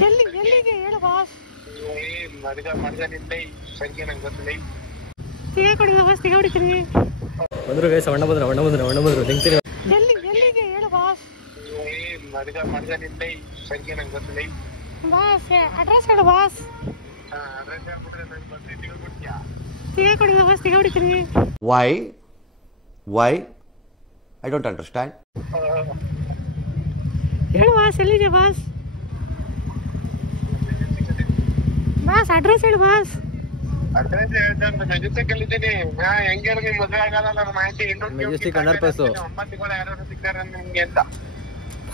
ಎಲ್ಲಿಗೆ ಹೇಳು ಬಾಸ್. ಬಂದ್ರು ಗೈಸ್, ಅಣ್ಣ ಬಂದ್ರು ನಿಂತೀನಿ. ಎಲ್ಲಿಗೆ ಹೇಳು ಬಾಸ್. ಬಾಸ್ ಅಡ್ರೆಸ್ ಹೇಳು boss. Why? I don't understand. ಹೇಳು ಬಾಸ್, ಎಲ್ಲಿದೆ ಬಾಸ್? ಬಾಸ್ ಅಡ್ರೆಸ್ ಹೇಳು ಬಾಸ್. ಮೆಜೆಸ್ಟಿಕ್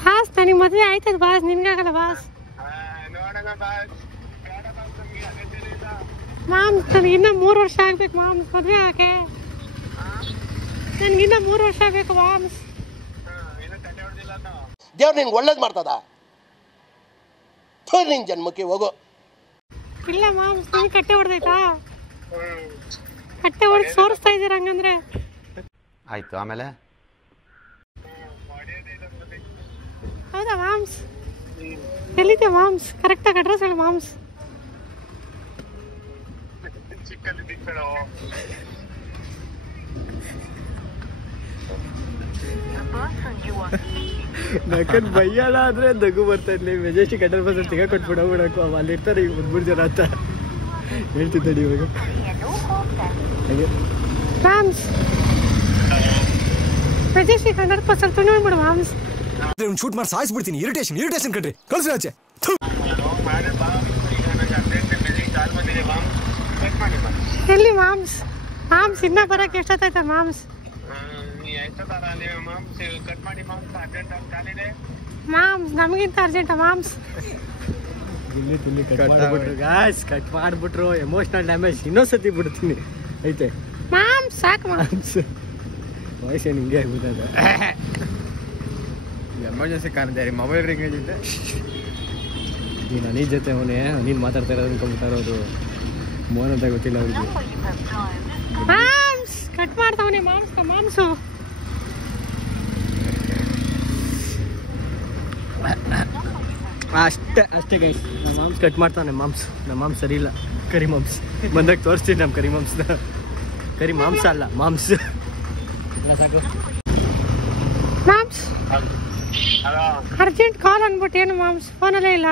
ಬಾಸ್ ನನಗೆ ಮದುವೆ ಆಯ್ತದ ಬಾಸ್, ನಿನ್ಗಾಗಲ್ಲ ಬಾಸ್. ಮಾಮ್ಸ್ ನನಗಿನ್ನ 3 ವರ್ಷ ಆಗ್ಬೇಕು ಮಾಮ್ಸ್ ಮದುವೆ ಆಕೆ. ನನಗಿನ್ನ 3 ವರ್ಷ ಬೇಕು ಮಾಮ್ಸ್. ದೇವ್ರು ನಿನ್ಗೆ ಒಳ್ಳೇದು ಮಾಡ್ತದ. ನಿನ್ ಜನ್ಮಕ್ಕೆ ಹೋಗೋ. ಇಲ್ಲ ಮಾಮ್ಸ್, ನಿಮ್ಗೆ ಕಟ್ಟೆ ಹೊಡೆದೈತಾ? ಕಟ್ಟೆ ಹೊಡೆದು ಸೋರಿಸ್ತಾ ಇದ್ದೀರ ಹಂಗಂದ್ರೆ. ಆಯ್ತು, ಆಮೇಲೆ ಹೌದಾ ಮಾಮ್ಸ್? ಎಲ್ಲಿದೆ ಮಾಮ್ಸ್? ಕರೆಕ್ಟಾಗಿ ಅಡ್ರೆಸ್ ಹೇಳು ಮಾಮ್ಸ್. ನಕನ್ ಬಯ್ಯಾಳ ಆದ್ರೆ ನಗು ಬರ್ತಾ ಇರ್ಲಿ. ಮೆಜೆಸ್ಟಿಕ್ ಅಡ್ರೆಸ್ ಬಸ್ ತೆಗ ಕೊಟ್ಬಿಡೋಗ್ಬಿಡಕು. ಅಲ್ಲಿರ್ತಾರೆ ಈಗ 3 ಜನ ಅಂತ ಹೇಳ್ತಿದ್ದಾನೆ ಇವಾಗ. ಮಾಮ್ಸ್ ಮೆಜೆಸ್ಟಿಕ್ 100% ತುಂಬಿಡು ಮಾಮ್ಸ್. ಶೂಟ್ ಮಾಡಿ ಸಾಯಿಸ್ಬಿಡ್ತೀನಿ. ಇರಿಟೇಷನ್ ಕಣ್ರಿ, ಕಳ್ಸಿ ಆಚೆ. ಎಲ್ಲಿ ಮಾಮ್ಸ್? ಮಾಮ್ಸ್ ಇನ್ನ ಬರಕ್ಕೆ ಎಷ್ಟೊತ್ತಾಯ್ತ ಮಾಮ್ಸ್? ಮಾಮ್ಸ್ ನಮಗಿಂತ ಅರ್ಜೆಂಟ ಮಾಮ್ಸ್. ಕಟ್ ಮಾಡ್ಬಿಟ್ರು. ಎಮೋಷನಲ್ ಡ್ಯಾಮೇಜ್ ಇನ್ನೊಂದ್ಸತಿ ಬಿಡ್ತೀನಿ ಐತೆ. ಮಾಮ್ಸ್ ಸಾಕು ಮಾಮ್ಸ್. ವಯಸ್ಸೇನು ಹಿಂಗೆ ಆಗ್ಬಿಟ್ಟದ. ಎಮರ್ಜೆನ್ಸಿ ಕಾಣಿದೆ ಮೊಬೈಲ್ ರಿಂಗ್ ಇದ್ದಿದ್ದೆ. ನೀನು ಅನಿಲ್ ಜೊತೆ ಅವನೇ ಅನಿಲ್ ಮಾತಾಡ್ತಾ ಇರೋದು ಅನ್ಕೊಂಡ್ಬಿಟ್ಟ ಇರೋದು. ಮೋಹನ್ ಅಂತ ಗೊತ್ತಿಲ್ಲ ಅವ್ರಿಗೆ. ಮಾಮ್ಸ್ ಕಟ್ ಮಾಡ್ತಾವನೆ ಮಾಮ್ಸು. ಅಷ್ಟೇ ಗೈಸ್. ನಮ್ಮ ಮಾಮ್ಸ್ ಕಟ್ ಮಾಡ್ತಾನೆ. ನಮ್ಮ ಮಾಮ್ಸ್ ಸರಿ ಇಲ್ಲ. ಕರಿ ಮಾಮ್ಸ್ ಬಂದಾಗ ತೋರಿಸ್ತೀನಿ ನಮ್ಮ ಕರಿ ಮಾಮ್ಸ್ನ. ಕರಿ ಮಾಂಸ ಅಲ್ಲ ಮಾಮ್ಸ್. ಸಾಕು ಮಾಮ್ಸ್. ಅರ್ಜೆಂಟ್ ಕಾಲ್ ಅನ್ಬಿಟ್ಟು ಏನು ಮಾಮ್ಸ್ ಫೋನಲ್ಲೇ ಇಲ್ಲ.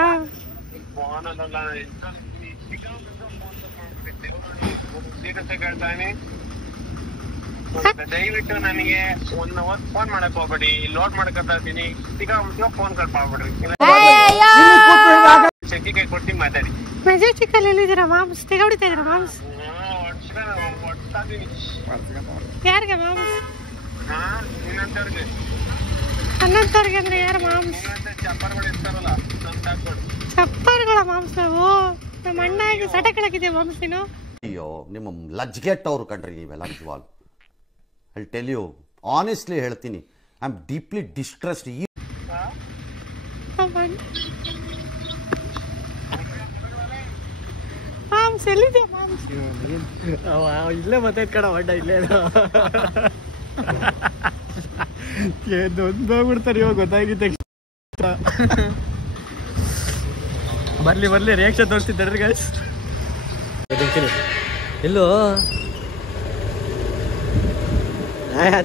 ದಯವಿಟ್ಟು ನನಗೆ 1 ಅವರ್ ಫೋನ್ ಮಾಡಕ್ ಹೋಗ್ಬೇಡಿ. ಲೋಡ್ ಮಾಡ್ಕೊತಾ ಇದ್ದೀನಿ. Phone cut ಮಾಡ್ಬಿಡ್ರಿ. ಚೆಕ್ಕಿ ಕೈ ಕೊಡ್ತೀನಿ, ಮಾತಾಡಿ. ಮೆಜೆಸ್ಟಿಕ್ ಅಲ್ಲಿ ಎಲ್ಲಿದ್ದೀರಾ ಮಾಮ್ಸ್? ತೆಗ ಹೊಡಿತಾ ಇದ್ದೀರಾ ಮಾಮ್ಸ್? ಯಾರಿಗೆ ಮಾಮ್ಸ್? ಹನ್ನೊಂದವ್ರಿಗೆ ಅಂದ್ರೆ ಯಾರು ಮಾಮ್ಸ್? ಚಪ್ಪರ್ಗಳ ಮಾಮ್ಸ್. ನಾವು ನಮ್ಮ ಅಣ್ಣ ಆಗಿ ಸಟ ಕೆಳಗಿದ್ದೀವಿ ಮಾಮ್ಸ್. ನೀನು ಅಯ್ಯೋ ನಿಮ್ಮ ಲಜ್ಗೆಟ್ಟವ್ರು ಕಣ್ರಿ ನೀವೆಲ್ಲ. ನಿಜವಾಗ ಐ ಟೆಲ್ ಯು ಆನೆಸ್ಟ್ಲಿ ಹೇಳ್ತೀನಿ, I am deeply distressed. Moms ಎಲ್ಲಿದೆ ಮಾಮ್ಸ್? ಇಲ್ಲೇ ಬರ್ತೈತ್ ಕಣ ಒಡ್ಡ. ಇಲ್ಲೇ ನೊಂದೋಗ್ಬಿಡ್ತಾರೆ ಇವಾಗ ಗೊತ್ತಾಗಿದ್ದ. ಬರ್ಲಿ ರಿಯಾಕ್ಷನ್ ತೋರಿಸ್ತಿದ್ದಾರೆ ಗೈಸ್. ಎಲ್ಲೋ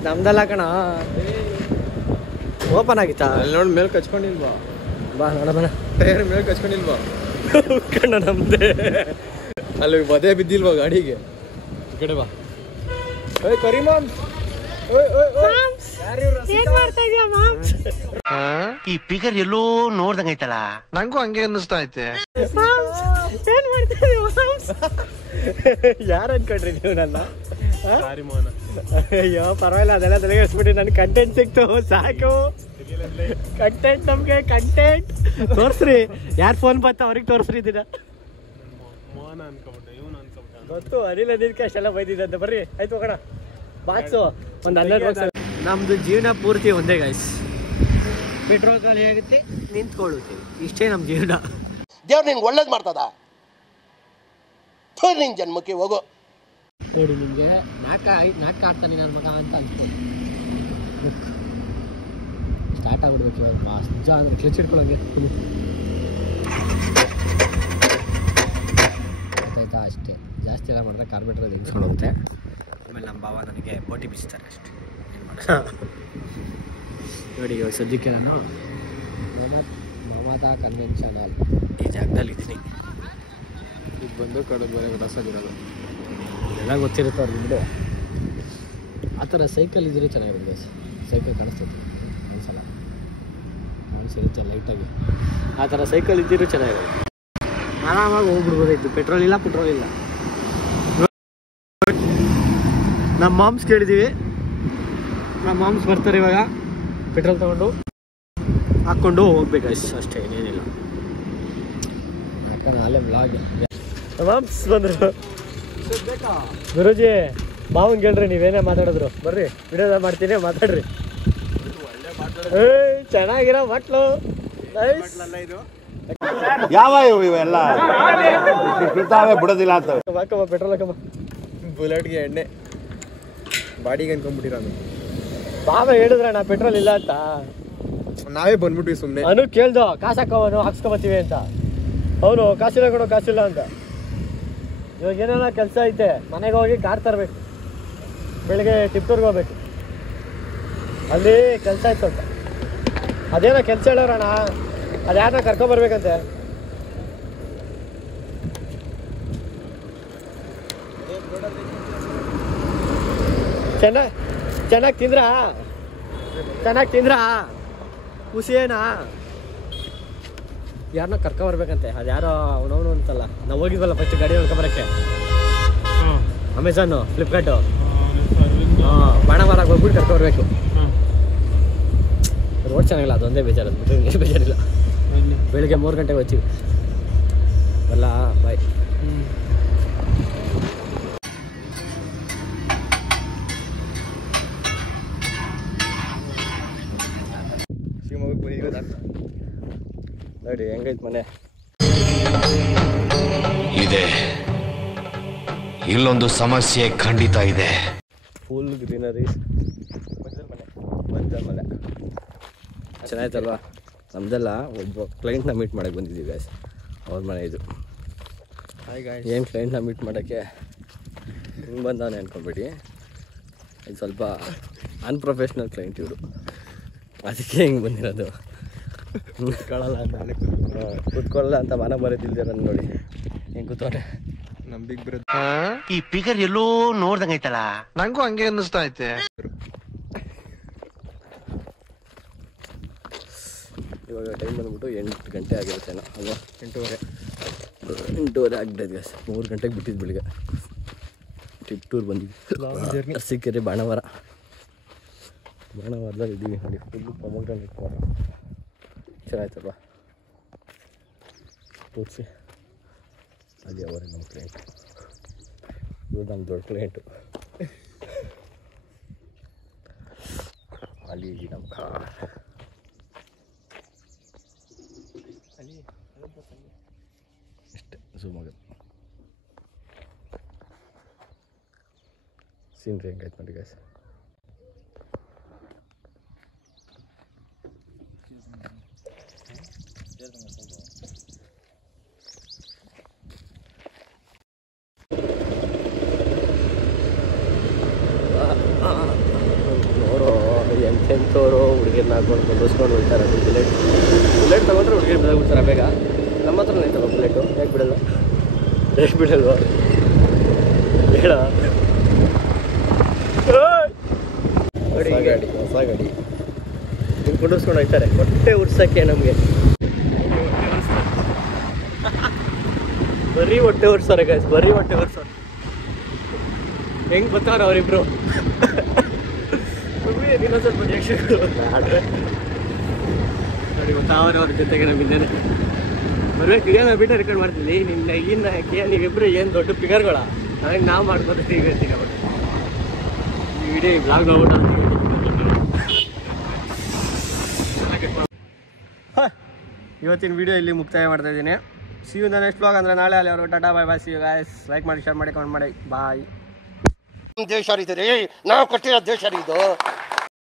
ನಮ್ದಲ್ಲ ಕಣ. ಓಪನ್ ಆಗಿತ್ತಾ? ಅಲ್ಲಿ ನೋಡಿ ಮೇಲೆ ಕಚ್ಕೊಂಡಿಲ್ವಾ? ಬಾ ನೋಡ ಟೈರ್ ಮೇಲೆ ಕಚ್ಕೊಂಡಿಲ್ವಾ ಕಣ್ಣ? ನಮ್ದೇ ಅಲ್ಲಿ ಬದೇ ಬಿದ್ದಿಲ್ವಾ ಗಾಡಿಗೆ? ಈ ಕಡೆ ಬಾ. ಕರಿ ಮಾಮ್ಸ್. ಏನ್ ಮಾಡ್ತಾ ಇದೀಯ ಮಾಮ್ಸ್? ಈ ಪಿಗರ್ ಎಲ್ಲೋ ನೋಡ್ದಂಗೈತಲ್ಲ. ನಂಗೂ ಹಂಗೆ ಅನ್ನಿಸ್ತಾ ಐತೆ. ಏನ್ ಮಾಡ್ತಾ ಇದೀಯ ಮಾಮ್ಸ್? ಯಾರು ಅನ್ಕೊಂಡ್ರಿ ನೀವು ನನ್ನ? ಅಯ್ಯೋ ಪರವಾಗಿಲ್ಲ, ಅದೆಲ್ಲ ತಲೆಗೆಡಿಸ್ಬಿಟ್ಟು ನನ್ ಕಂಟೆಂಟ್ ಸಿಕ್ತು ಸಾಕು. ಕಂಟೆಂಟ್ ನಮ್ಗೆ ಕಂಟೆಂಟ್ ತೋರ್ಸ್ರಿ. ಯಾರು ಫೋನ್ ಬರ್ತಾ ಅವ್ರಿಗೆ ತೋರ್ಸ್ರಿ ಇದನ್ನ. ಗೊತ್ತು ಅನಿಲ್ ಅಷ್ಟೆಲ್ಲ ಬೈದಿದ್ದಂತೆ. ಬರ್ರಿ ಆಯ್ತು ಹೋಗೋಣ. ಬಾಕ್ಸು ಒಂದು 12 ಬಾಕ್ಸ್. ನಮ್ದು ಜೀವನ ಪೂರ್ತಿ ಒಂದೇ ಗೈಸ್. ಪೆಟ್ರೋಲ್ ಖಾಲಿ ಆಗುತ್ತೆ, ನಿಂತ್ಕೊಳ್ಳುತ್ತೀವಿ. ಇಷ್ಟೇ ನಮ್ಮ ಜೀವನ. ದೇವ್ರು ನಿನ್ಗೆ ಒಳ್ಳೇದು ಮಾಡ್ತದ. ನಿನ್ ಜನ್ಮಕ್ಕೆ ಹೋಗೋ. ನೋಡಿ ನಿಮಗೆ ನಾಟಕ ಆಡ್ತಾನೆ ನನ್ನ ಮಗ ಅಂತ ಅನ್ಕೊಂಡು ಸ್ಟಾರ್ಟ್ ಆಗ್ಬಿಡ್ಬೇಕು ಇವಾಗ. ಮಸ್ತ್ ಅಂದ್ರೆ ಕ್ಲಚ್ ಹಿಡ್ಕೊಳ್ಳೋಂಗೆ. ಕಾರ್ಪೆಟ್ರಲ್ಲಿ ಹೆಂಗಿಸ್ಕೊಂಡು ಹೋಗುತ್ತೆ. ಆಮೇಲೆ ನಮ್ಮ ಬಾವ ನನಗೆ ಬೋಟಿ ಬಿಚ್ತಾರೆ ಅಷ್ಟೇ. ನೋಡಿ ಇವಾಗ ಸದ್ಯಕ್ಕೆ ನಾನು ಮಮತಾ ಕನ್ವೆನ್ಷನ್ ಹಾಲ್ ಈ ಜಾಗದಲ್ಲಿ ಇದ್ದೀನಿ. ಇದು ಬಂದು ಕಡಲು ಬರೋ ರಸಗಿರೋದು ಎಲ್ಲ ಗೊತ್ತಿರುತ್ತೆ ಅವ್ರಿಗೆ ಬಿಡು. ಆ ಥರ ಸೈಕಲ್ ಇದ್ದರೆ ಚೆನ್ನಾಗಿರುತ್ತೆ. ಸೈಕಲ್ ಕಾಣಿಸ್ತೈತೆ ಒಂದ್ಸಲ ಕಾಣಿಸಿರುತ್ತೆ ಲೈಟಾಗಿ. ಆ ಥರ ಸೈಕಲ್ ಇದ್ದಿರೂ ಚೆನ್ನಾಗಿರುತ್ತೆ. ಆರಾಮಾಗಿ ಹೋಗ್ಬಿಡ್ಬೋದಾಯ್ತು. ಪೆಟ್ರೋಲ್ ಇಲ್ಲ, ನಮ್ಮ ಮಾಮ್ಸ್ ಕೇಳಿದ್ದೀವಿ. ನಮ್ಮ ಮಾಮ್ಸ್ ಬರ್ತಾರೆ ಇವಾಗ. ಪೆಟ್ರೋಲ್ ತೊಗೊಂಡು ಹಾಕ್ಕೊಂಡು ಹೋಗ್ಬೇಕು ಅಷ್ಟೇ, ಏನೇನಿಲ್ಲ. ಯಾಕಂದ್ರೆ ಅಲ್ಲೇ ಬ್ಲಾಗ್ ಮಾಮ್ಸ್ ಬಂದರು. ಗುರುಜಿ ಮಾವನ್ ಕೇಳ್ರಿ, ನೀವೇನೇ ಮಾತಾಡಿದ್ರು ಬರ್ರಿ, ವಿಡಿಯೋದ ಮಾಡ್ತೀನಿ, ಮಾತಾಡ್ರಿ. ಚೆನ್ನಾಗಿರೋ ಮಟ್ಲು ಯಾವ ಇವೆಲ್ಲ ಬಿಡೋದಿಲ್ಲ ಅಂತ. ಹಾಕಮ್ಮ ಪೆಟ್ರೋಲ್ ಹಾಕಮ್ಮ. ಬುಲೆಟ್ಗೆ ಎಣ್ಣೆ ಬಾಡಿಗೆ ಅನ್ಕೊಂಡ್ಬಿಟ್ಟಿರೋದು. ಬಾಬ ಹೇಳಿದ್ರ ನಾ ಪೆಟ್ರೋಲ್ ಇಲ್ಲ ಅಂತ. ನಾವೇ ಬಂದ್ಬಿಟ್ವಿ ಸುಮ್ಮನೆ. ಅನು ಕೇಳ್ದು ಕಾಸು ಹಾಕೋವನು ಹಾಕ್ಸ್ಕೊಬತ್ತೀವಿ ಅಂತ. ಅವನು ಕಾಸಿಲ್ಲ ಕೊಡೋ ಕಾಸಿಲ್ಲ ಅಂತ. ಇವಾಗ ಏನೇನೋ ಕೆಲಸ ಐತೆ, ಮನೆಗೆ ಹೋಗಿ ಕಾರ್ ತರಬೇಕು. ಬೆಳಿಗ್ಗೆ ಟಿಪ್ಟೂರ್ಗೆ ಹೋಗ್ಬೇಕು, ಅಲ್ಲಿ ಕೆಲಸ ಇತ್ತು ಅಂತ. ಅದೇನೋ ಕೆಲಸ ಹೇಳೋರಣ, ಅದು ಯಾರನ್ನ ಕರ್ಕೊಂಬರ್ಬೇಕಂತೆ. ಚೆನ್ನಾಗಿ ತಿಂದ್ರಾ ಖುಷಿ ಏನಾ? ಯಾರನ್ನ ಕರ್ಕೊಂಬರ್ಬೇಕಂತೆ. ಅದು ಯಾರೋ ಅವನವನು ಅಂತಲ್ಲ, ನಾವು ಹೋಗಿದ್ವಲ್ಲ ಫಸ್ಟ್ ಗಾಡಿ ಕರ್ಕೊಂಬರಕ್ಕೆ. ಅಮೆಝಾನು, ಫ್ಲಿಪ್ಕಾರ್ಟು, ಬಾಣವಾರಾಗ ಹೋಗ್ಬಿಟ್ಟು ಕರ್ಕೊಂಬರ್ಬೇಕು. ರೋಡ್ ಚೆನ್ನಾಗಿಲ್ಲ, ಅದೊಂದೇ ಬೇಜಾರು. ಅದು ಬೇಜಾರಿಲ್ಲ. ಬೆಳಿಗ್ಗೆ 3 ಗಂಟೆಗೆ ಹೋಗ್ತೀವಿ. ಅಲ್ಲ ಬಾಯ್. ನೋಡಿ ಹೆಂಗೈತೆ ಮನೆ. ಇದೆ, ಇಲ್ಲೊಂದು ಸಮಸ್ಯೆ ಖಂಡಿತ ಇದೆ. ಫುಲ್ ಗ್ರೀನರಿ, ಮನೆ ಚೆನ್ನಾಯ್ತಲ್ವಾ? ನಮ್ದೆಲ್ಲ ಒಬ್ಬ ಕ್ಲೈಂಟ್ನ ಮೀಟ್ ಮಾಡೋಕ್ಕೆ ಬಂದಿದ್ದೀವಿ ಗಾಯ್ಸ್. ಅವ್ರ ಮನೆ ಇದು. ಏನು ಕ್ಲೈಂಟ್ನ ಮೀಟ್ ಮಾಡೋಕ್ಕೆ ಹಿಂಗೆ ಬಂದವನೇ ಅಂದ್ಕೊಂಡ್ಬಿಡಿ. ಇದು ಸ್ವಲ್ಪ ಅನ್ಪ್ರೊಫೆಷ್ನಲ್ ಕ್ಲೈಂಟ್ ಇವರು, ಅದಕ್ಕೆ ಹಿಂಗೆ ಬಂದಿರೋದು. ಕೂತ್ಕೊಳ್ಳಲ್ಲ ಅಂತ ಮನ ಬರೋದಿಲ್ದೆ ನನ್ನ ನೋಡಿ ಹೆಂಗೆ ಕೂತವ್ರೆ ನಮ್ಮ ಬಿಗ್ ಬ್ರದರ್. ಈ ಪಿಗರ್ ಎಲ್ಲೋ ನೋಡ್ದಂಗೈತಲ್ಲ, ನಂಗೂ ಹಂಗೆ ಅನ್ನಿಸ್ತಾ ಐತೆ. ಇವಾಗ ಟೈಮ್ ಬಂದ್ಬಿಟ್ಟು 8 ಗಂಟೆ ಆಗಿರುತ್ತೇನೋ ಅಲ್ವಾ? 8:30 ಆಗ್ಬಿಟ್ಟೈತೆ ಗಾಯ್ಸ್. 3 ಗಂಟೆಗೆ ಬಿಟ್ಟಿದ್ದು ಬೆಳಿಗ್ಗೆ. ಟಿಪ್ಟೂರ್ ಬಂದಿದ್ವಿ. ಅರಸೀಕೆರೆ ಬಾಣವಾರದಲ್ಲಿ ಇದ್ದೀವಿ ನೋಡಿ. ಫುಲ್ಲು ಪೊಮಗ್ರಾನೇಟ್ ಮರ ಚೆನ್ನಾಯ್ತಲ್ವಾ? ತೋರಿಸಿ. ಅದೇ ಅವರೇ ನಮ್ಮ ಕ್ಲೈಂಟ್. ಇದು ನಮ್ಮ ದೊಡ್ಡ ಕ್ಲೈಂಟು. ಅಲ್ಲಿ ನಮ್ಮ ಕಾರ್. ಅಷ್ಟೇ ಝೂಮ್ ಆಗೋದು. ಸೀನ್ರಿ ಹೆಂಗಾಯ್ತು ನೋಡಿ ಗಾಯ್ಸ್. ನೋಡು ಎಂತೆಂಥವ್ರು ಹುಡುಗಿರ್ನ ಹಾಕೊಂಡು ಬಂದಿಸ್ಕೊಂಡು ಹೋಗ್ತಾರೆ. ಬುಲೆಟ್ ತೊಗೊಂಡ್ರೆ ಹುಡುಗಿರು ಬಿಡಾಗ್ಬಿಡ್ತಾರೆ ಬೇಗ. ನಮ್ಮ ಹತ್ರನೇ ಐತಲ್ಲ ಬುಲೆಟು, ಯಾಕೆ ಬಿಡಲ್ಲ? ಯಾಕೆ ಬಿಡಲ್ವ ಹೇಳ? ಹೊಸ ಗಾಡಿ ಹಿಂಗೆ ಕುಂಡಿಸ್ಕೊಂಡು ಹೋಗ್ತಾರೆ. ಹೊಟ್ಟೆ ಉರ್ಸೋಕ್ಕೆ ನಮಗೆ ಬರೀ ಹೊಟ್ಟೆ ಉರ್ಸೋರೆ ಗಾಯ್ಸ್, ಬರೀ ಹೊಟ್ಟೆ ಉರ್ಸೋರು. ಹೆಂಗೆ ಬರ್ತಾವ್ರೆ ಅವರಿಬ್ರು. ಇನ್ನೊಂದು ಸ್ವಲ್ಪ ಜಕ್ಷಗಳು ಆಡ್ರೆ ನೋಡಿ ಗೊತ್ತಾವ್ರೆ ಅವ್ರ ಜೊತೆಗೆ. ನಮ್ಮಿದ್ದೇನೆ ಬರ್ಬೇಕು. ಏನೋ ಬಿಟ್ಟು ರೆಕಾರ್ಡ್ ಮಾಡ್ತೀನಿ. ನೀವಿಬ್ರು ಏನು ದೊಡ್ಡ ಪಿಗರ್ಗಳ, ನನಗೆ ನಾವು ಮಾಡ್ಕೊತೀವಿ ಈಗ ಹೇಳ್ತೀನಿ. ಅವಾಗ ಈ ವಿಡಿಯೋ ಬ್ಲಾಗ್ ನೋಡ್ಬಿಟ್ಟು ಇವತ್ತಿನ ವಿಡಿಯೋ ಇಲ್ಲಿ ಮುಕ್ತಾಯ ಮಾಡ್ತಾ ಇದ್ದೀನಿ. See you the next blog. ಅಂದರೆ ನಾಳೆ ಅಲ್ಲಿ ಅವರು tata bye bye. See you guys. Like ಮಾಡಿ, ಶೇರ್ ಮಾಡಿ, ಕಮೆಂಟ್ ಮಾಡಿ. ಬಾಯ್. ದೇಶ ರೀ, ನಾವು ಕೊಟ್ಟಿರೋ ದೇಶ ಇದು.